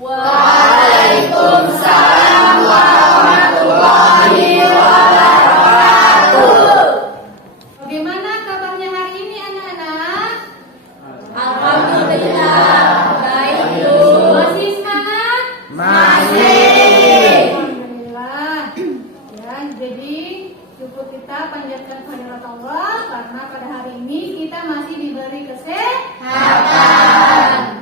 Waalaikumsalam warahmatullahi wabarakatuh. Bagaimana kabarnya hari ini anak-anak? Alhamdulillah, baik Bu. Masih semangat? Masih. Alhamdulillah. Ya, jadi cukup kita panjatkan kehadirat Allah karena pada hari ini kita masih diberi kesehatan.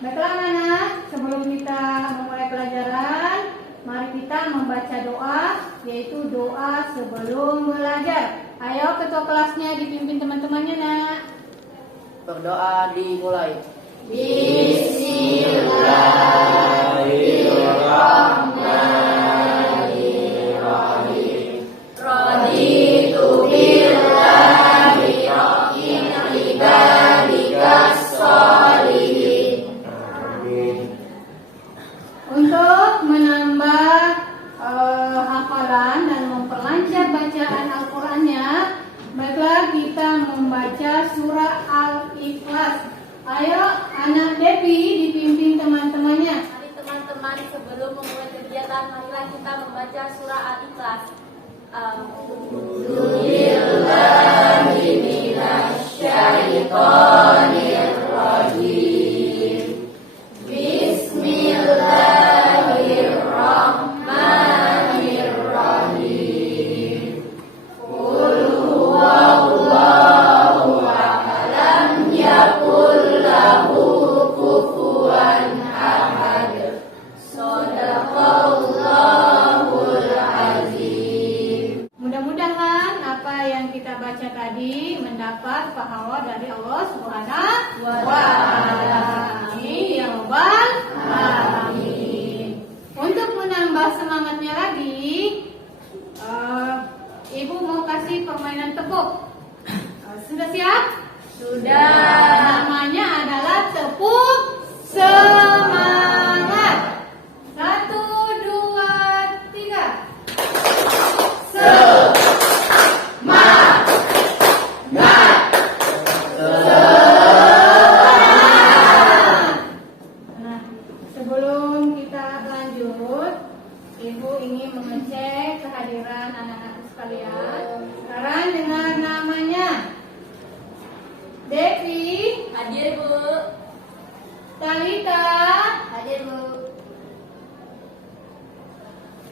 Baiklah anak-anak, sebelum kita memulai pelajaran, mari kita membaca doa, yaitu doa sebelum belajar. Ayo ketua kelasnya dipimpin teman-temannya nak. Berdoa dimulai. Bismillahirrahmanirrahim. Raditu billahi rabbil ibadikas sholihin. Untuk menambah hafalan dan memperlancar bacaan Al-Qur'annya, baiklah kita membaca surah Al-Ikhlas. Ayo anak Devi dipimpin teman-temannya. Mari teman-teman, sebelum memulai kegiatan, marilah kita membaca surah Al-Ikhlas. Billahi minasyaitonirrajim. Bismillahirrahmanirrahim. Qul huwallahu ahad, lam yakul lahu kufuwan ahad. Shadaqallahul azim. Mudah-mudahan apa yang kita baca tadi mendapat pahala dari Allah Subhanahu wa taala. Amin ya rabbal alamin. Untuk menambah semangatnya lagi, Ibu mau kasih permainan tepuk. Sudah siap? Sudah. Namanya adalah tepuk semangat. 1, 2, 3. Nah, sebelum kita lanjut, Ibu ingin mengecek kehadiran anak-anak sekalian. Sekarang dengar namanya. Devi, Hadir Bu. Talita, Hadir Bu.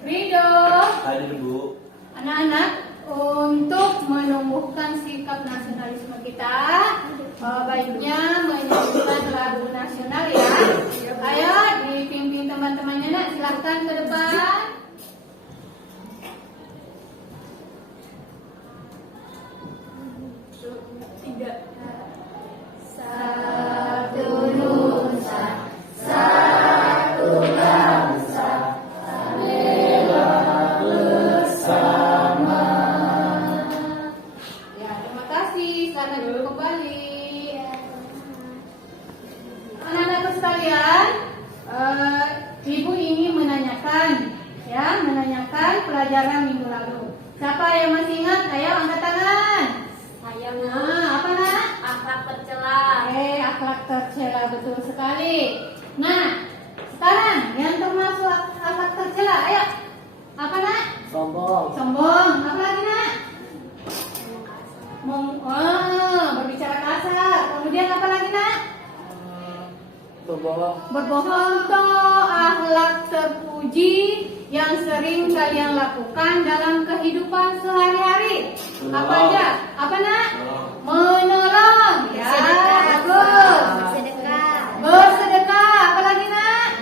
Rido. Hadir Bu. Anak-anak, untuk menumbuhkan sikap nasionalisme kita, baiknya menyanyikan lagu nasional ya. Ayo dipimpin teman-temannya nak, silahkan ke depan. Satu nusa, satu bangsa, bela bersama. Ya, terima kasih. Selamat duduk kembali. Anak-anak sekalian, Ibu ingin menanyakan pelajaran minggu lalu. Siapa yang masih ingat? Ayo angkat tangan. Saya Bu. Nah, apa nak? Akhlak tercela. Akhlak tercela, betul sekali. Nah, sekarang yang termasuk akhlak tercela, ayo. Apa nak? Sombong. Sombong. Apa lagi nak? Berbicara kasar. Kemudian apa lagi nak? Berbohong. Berbohong. Toh akhlak terpuji yang sering kalian lakukan dalam kehidupan sehari-hari. Apa aja? Apa nak? Menolong. Ya, bagus. Bersedekah. Apa lagi nak?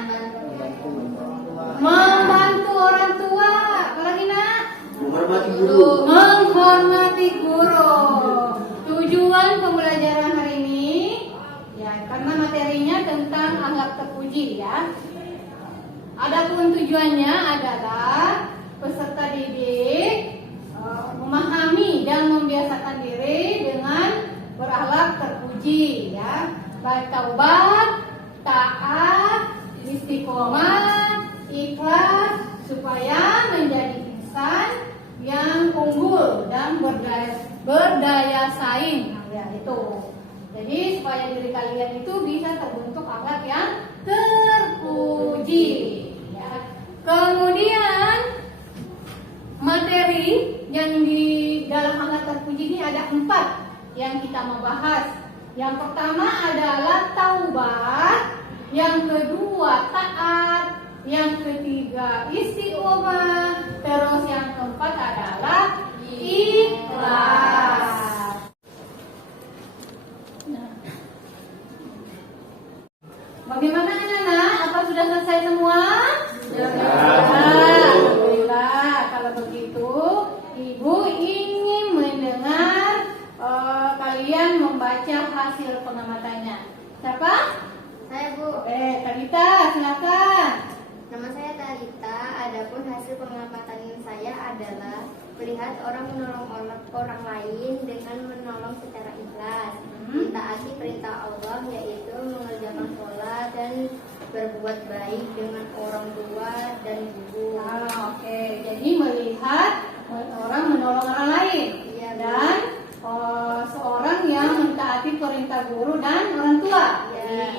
Membantu orang tua. Apa lagi nak? Menghormati guru. Menghormati guru. Tujuan pembelajaran hari ini ya karena materinya tentang akhlak terpuji ya. Adapun tujuannya adalah peserta didik memahami dan membiasakan diri dengan berakhlak terpuji ya. Bertaubat, taat, istiqomah, ikhlas supaya menjadi insan yang unggul dan berdaya saing. Nah, ya itu. Jadi supaya diri kalian itu bisa terbentuk akhlak yang terpuji. sini ada 4 yang kita mau bahas. Yang pertama adalah taubat, yang kedua taat, yang ketiga istiqomah, terus yang keempat adalah ikhlas. Nah. Bagaimana anak-anak? Apa sudah selesai semua? Sudah. Alhamdulillah. Kalau begitu, Ibu ingin mendengar kalian membaca hasil pengamatannya. Siapa? Saya, Bu. Talita, silakan. Nama saya Talita. Adapun hasil pengamatan saya adalah melihat orang menolong orang lain dengan menolong secara ikhlas, mentaati perintah Allah yaitu mengerjakan sholat dan berbuat baik dengan orang tua dan guru. Oke. Jadi melihat orang menolong orang lain. Iya, Bu. Dan seorang yang mentaati perintah guru dan orang tua.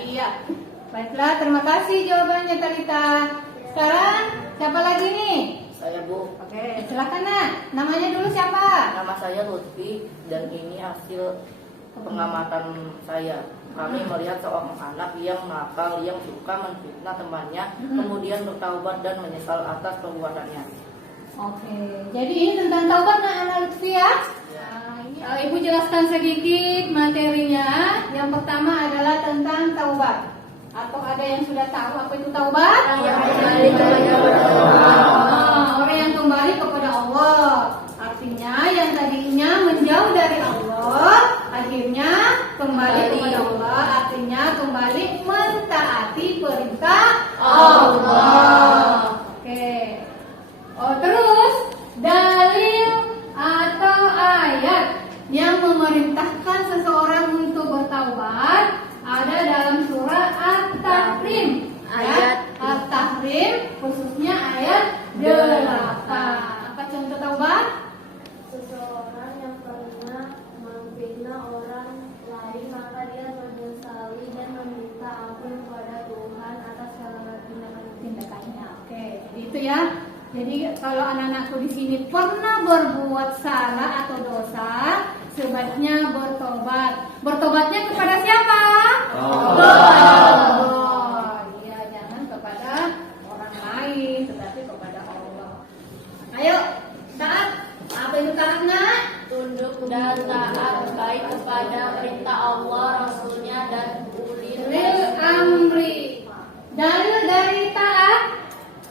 Iya. Baiklah, terima kasih jawabannya Talita. Sekarang siapa lagi nih? Saya, Bu. Oke, silakan Nak. Namanya dulu siapa? Nama saya Lutfi dan ini hasil pengamatan saya. Kami melihat seorang anak yang nakal, yang suka menfitnah temannya, kemudian bertaubat dan menyesal atas perbuatannya. Oke, jadi ini tentang taubat Nak Lutfi ya? Ibu jelaskan sedikit materinya. Yang pertama adalah tentang taubat. Atau ada yang sudah tahu apa itu taubat? Orang yang kembali kepada Allah. Artinya yang tadinya menjauh dari Allah, akhirnya kembali kepada Allah. Artinya kembali mentaati perintah Allah. Oke. Terus dalil atau ayat yang memerintahkan seseorang untuk bertaubat ada dalam surah At-Tahrim. At-Tahrim khususnya ayat 8. Apa contoh taubat? Seseorang yang pernah memfitnah orang lain maka dia menyesali dan meminta ampun kepada Tuhan atas segala Tindakannya. Oke, jadi itu ya. Jadi kalau anak-anakku di sini pernah berbuat salah atau dosa, sebaiknya bertobat. Bertobatnya kepada siapa? Allah. Iya, jangan kepada orang lain, tetapi kepada Allah. Ayo, taat. Apa itu taat, Nak? tunduk dan taat baik kepada perintah Allah, Rasulnya dan ulil Lil amri. Dalil dari taat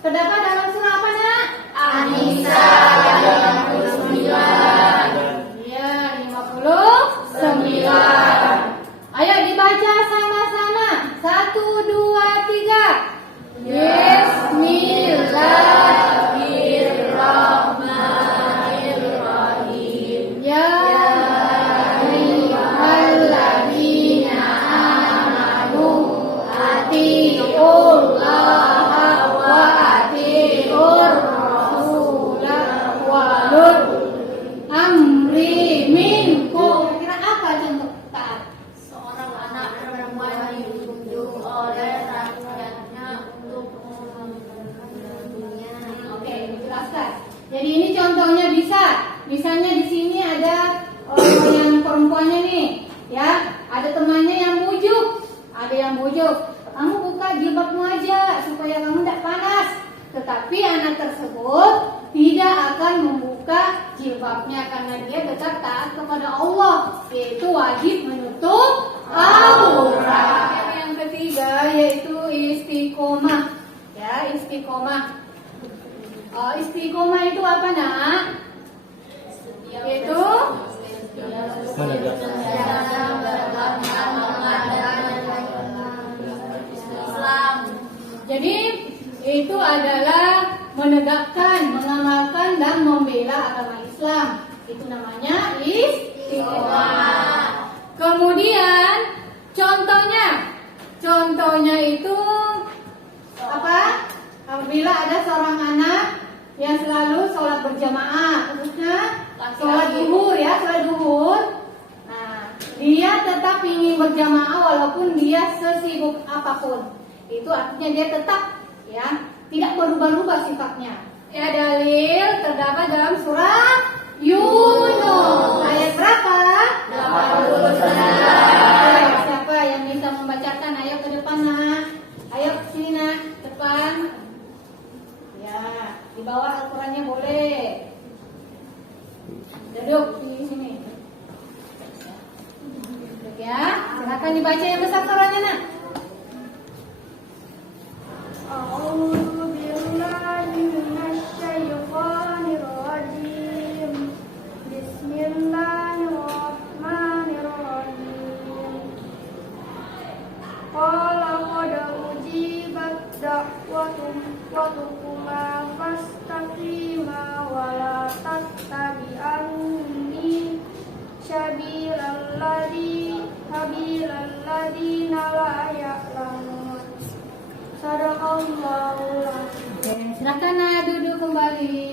terdapat dalam surah apa, Nak? An-Nisa ayat 59. Iya, 59. Ayo dibaca sama-sama. 1, 2, 3. Bismillahirrahmanirrahim. Ya ayyuhalladzina amanu atiiullaha wa atiiur rasulah wa ulul amri minkum. Kira apa contoh taat? seorang anak perempuan ditunjuk oleh rakyatnya untuk membantunya. Oke, dijelaskan. Jadi ini contohnya misalnya di sini ada yang perempuannya nih, ya, ada temannya yang bujuk, kamu buka jilbabmu aja supaya kamu tidak panas. Tetapi anak tersebut tidak akan membuka jilbabnya karena dia tetap taat kepada Allah, yaitu wajib menutup aurat. Yang ketiga yaitu istiqomah, ya, istiqomah. Istiqomah itu apa, Nak? Yaitu Islam. jadi itu adalah menegakkan, mengamalkan dan membela agama Islam. Itu namanya istiqomah. Kemudian contohnya itu apa? Apabila ada seorang anak yang selalu sholat berjamaah, khususnya sholat duhur. Nah, dia tetap ingin berjamaah walaupun dia sesibuk apapun. Itu artinya dia tetap, ya, tidak berubah-ubah sifatnya. Ya, dalil terdapat dalam surah Yunus. Ayat berapa? 89. Siapa yang bisa membacakan? Ayo ke depan nak. Ayo ke sini nak, depan. Ya, di bawah Al-Qurannya boleh. Duduk di sini. Duduk ya. Silakan dibaca yang besar suaranya nak. أعوذ بالله من الشيطان الرجيم بسم الله الرحمن الرحيم قال قد أجيبت دعوتكما فاستقيما ولا تتبعني سبيل الذين لا يعلمون. Sadaqallahul azim. Oke, silakan nak duduk kembali.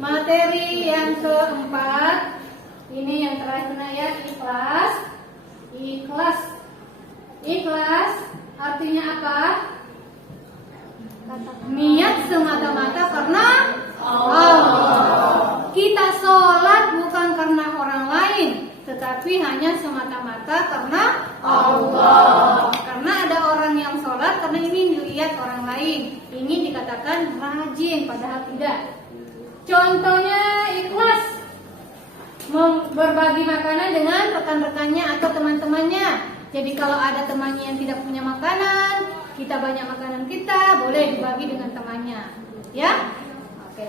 Materi yang keempat, ini yang terakhir ya, ikhlas. Ikhlas. Ikhlas artinya apa? Niat semata-mata karena Allah. Kita sholat bukan karena orang lain, tetapi hanya semata-mata karena Allah. Karena ada orang yang sholat karena ingin dilihat orang lain, ingin dikatakan rajin, padahal tidak. Contohnya ikhlas berbagi makanan dengan rekan-rekannya atau teman-temannya. Jadi kalau ada temannya yang tidak punya makanan, kita banyak makanan kita, boleh dibagi dengan temannya. Ya? Oke.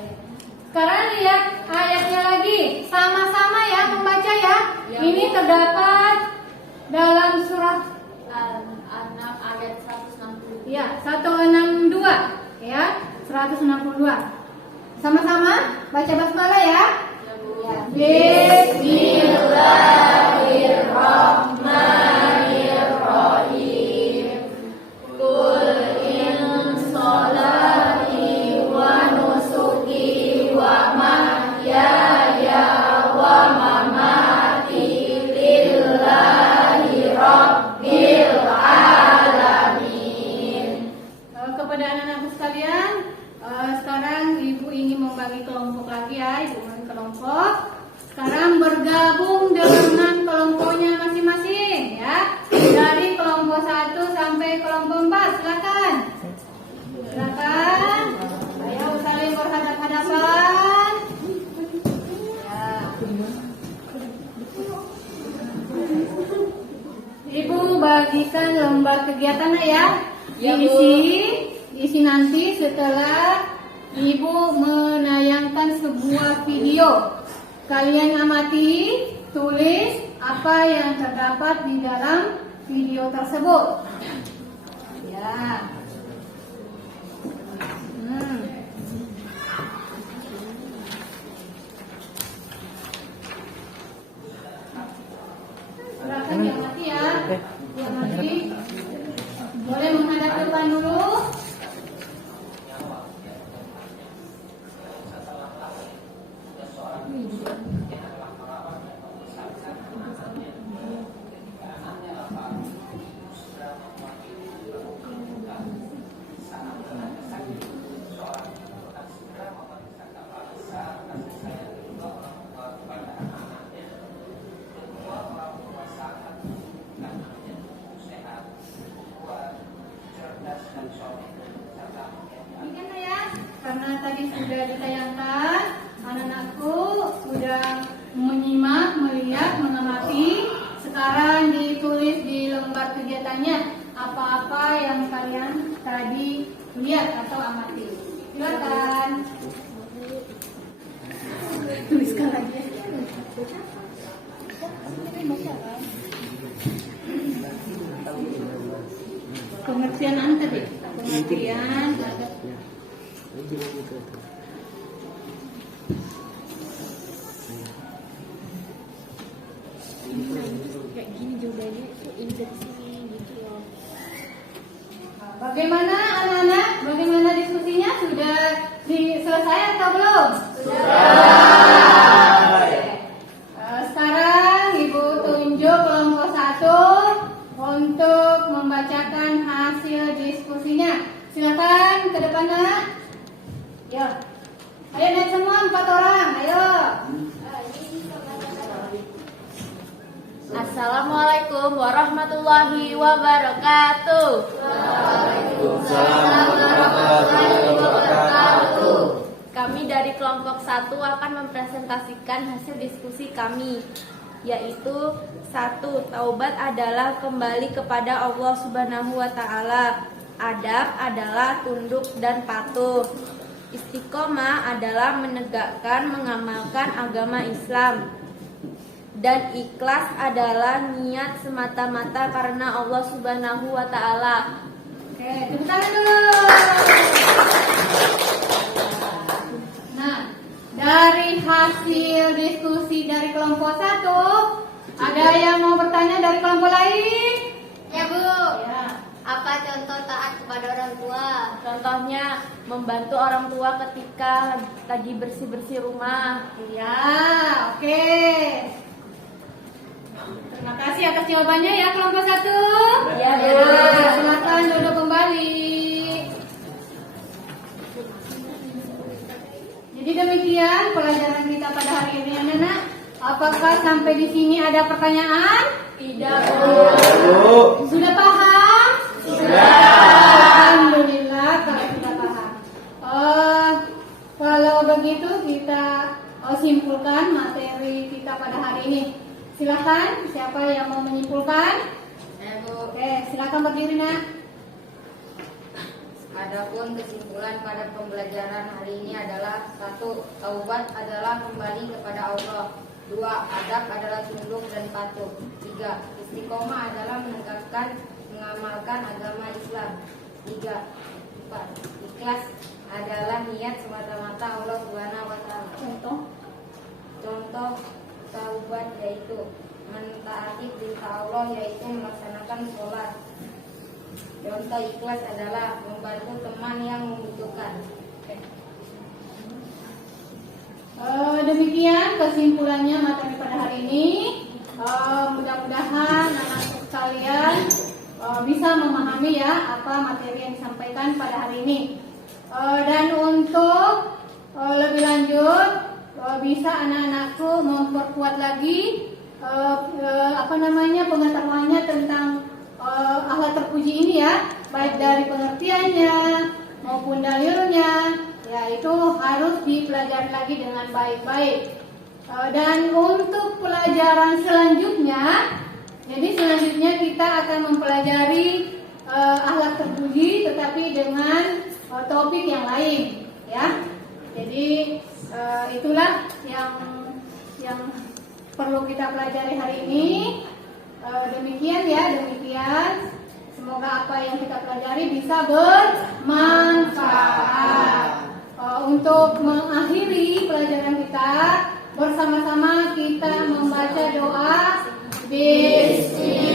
Sekarang lihat ayatnya lagi. Sama-sama ya membaca ya. Ini terdapat dalam surat An-An'am ayat 162. ya 162 ya 162. Sama-sama baca basmalah ya. Bismillahirrahmanirrahim. Qul in sholati wa nusuki wa mahyaya wa mamati lillahi rabbil alamin. Kepada anak-anakku sekalian, sekarang ibu ingin membagi kelompok lagi ya, ibu membagi kelompok. Sekarang bergabung dengan kelompoknya masing-masing ya. Dari kelompok 1 sampai kelompok 4, silakan. Silakan. Ayo saling berhadapan-hadapan. Ya. Ibu bagikan lembar kegiatan ya. Diisi nanti setelah ibu menayangkan sebuah video. Kalian amati, tulis apa yang terdapat di dalam video tersebut. Ya. Silakan diamati ya. Diamati. Boleh menghadap depan dulu. Demikian ya, karena tadi sudah ditayangkan, anak-anakku sudah menyimak, melihat, mengamati. Sekarang ditulis di lembar kegiatannya apa-apa yang kalian tadi lihat atau amati. Silakan. Tuliskan lagi. Pengertian anda deh. Pengertian ada. Kayak gini jawabannya itu indeksnya gitu loh. Bagaimana anak-anak? Bagaimana diskusinya? Sudah selesai atau belum? Sudah. Sekarang ibu tunjuk kelompok 1 untuk membacakan hasil diskusinya. Silakan ke depan nak. Ya. Ayo naik semua 4 orang. Ayo. Assalamualaikum warahmatullahi wabarakatuh. Waalaikumsalam warahmatullahi wabarakatuh. Kami dari kelompok 1 akan mempresentasikan hasil diskusi kami, yaitu 1. Taubat adalah kembali kepada Allah Subhanahu wa taala. Adab adalah tunduk dan patuh. Istiqomah adalah menegakkan, mengamalkan agama Islam. Dan ikhlas adalah niat semata-mata karena Allah Subhanahu wa taala. Oke, tepuk tangan dulu. Nah, dari hasil diskusi dari kelompok 1, ada yang mau bertanya dari kelompok lain? Ya, Bu. Ya. Apa contoh taat kepada orang tua? Contohnya membantu orang tua ketika lagi bersih-bersih rumah. Ya, oke. Terima kasih atas jawabannya ya kelompok 1. Ya, Bu. Silakan duduk kembali. Jadi demikian pelajaran kita pada hari ini, anak-anak. Apakah sampai di sini ada pertanyaan? Tidak, Bu. Sudah paham? Sudah. Alhamdulillah kalau sudah paham. Kalau begitu kita simpulkan materi kita pada hari ini. Silakan, siapa yang mau menyimpulkan? Ya, Bu. Oke, silakan berdiri, nak. Adapun kesimpulan pada pembelajaran hari ini adalah 1. Taubat adalah kembali kepada Allah. 2. Adab adalah tunduk dan patuh. 3. Istiqomah adalah menegakkan, mengamalkan agama Islam. 3. 4. Ikhlas adalah niat semata-mata Allah Subhanahu wa taala. Contoh taubat yaitu mentaati perintah Allah, yaitu melaksanakan sholat. Contoh ikhlas adalah membantu teman yang membutuhkan. Demikian kesimpulannya materi pada hari ini. Mudah-mudahan anak sekalian bisa memahami ya apa materi yang disampaikan pada hari ini. Dan untuk lebih lanjut bisa anak-anakku memperkuat lagi pengetahuannya tentang akhlak terpuji ini ya, baik dari pengertiannya maupun dalilnya. Ya, itu harus dipelajari lagi dengan baik-baik. Dan untuk pelajaran selanjutnya, jadi selanjutnya kita akan mempelajari akhlak terpuji, tetapi dengan topik yang lain, ya. Jadi itulah yang perlu kita pelajari hari ini. Demikian ya, demikian. Semoga apa yang kita pelajari bisa bermanfaat. Untuk mengakhiri pelajaran kita, bersama-sama kita membaca doa Bismillah.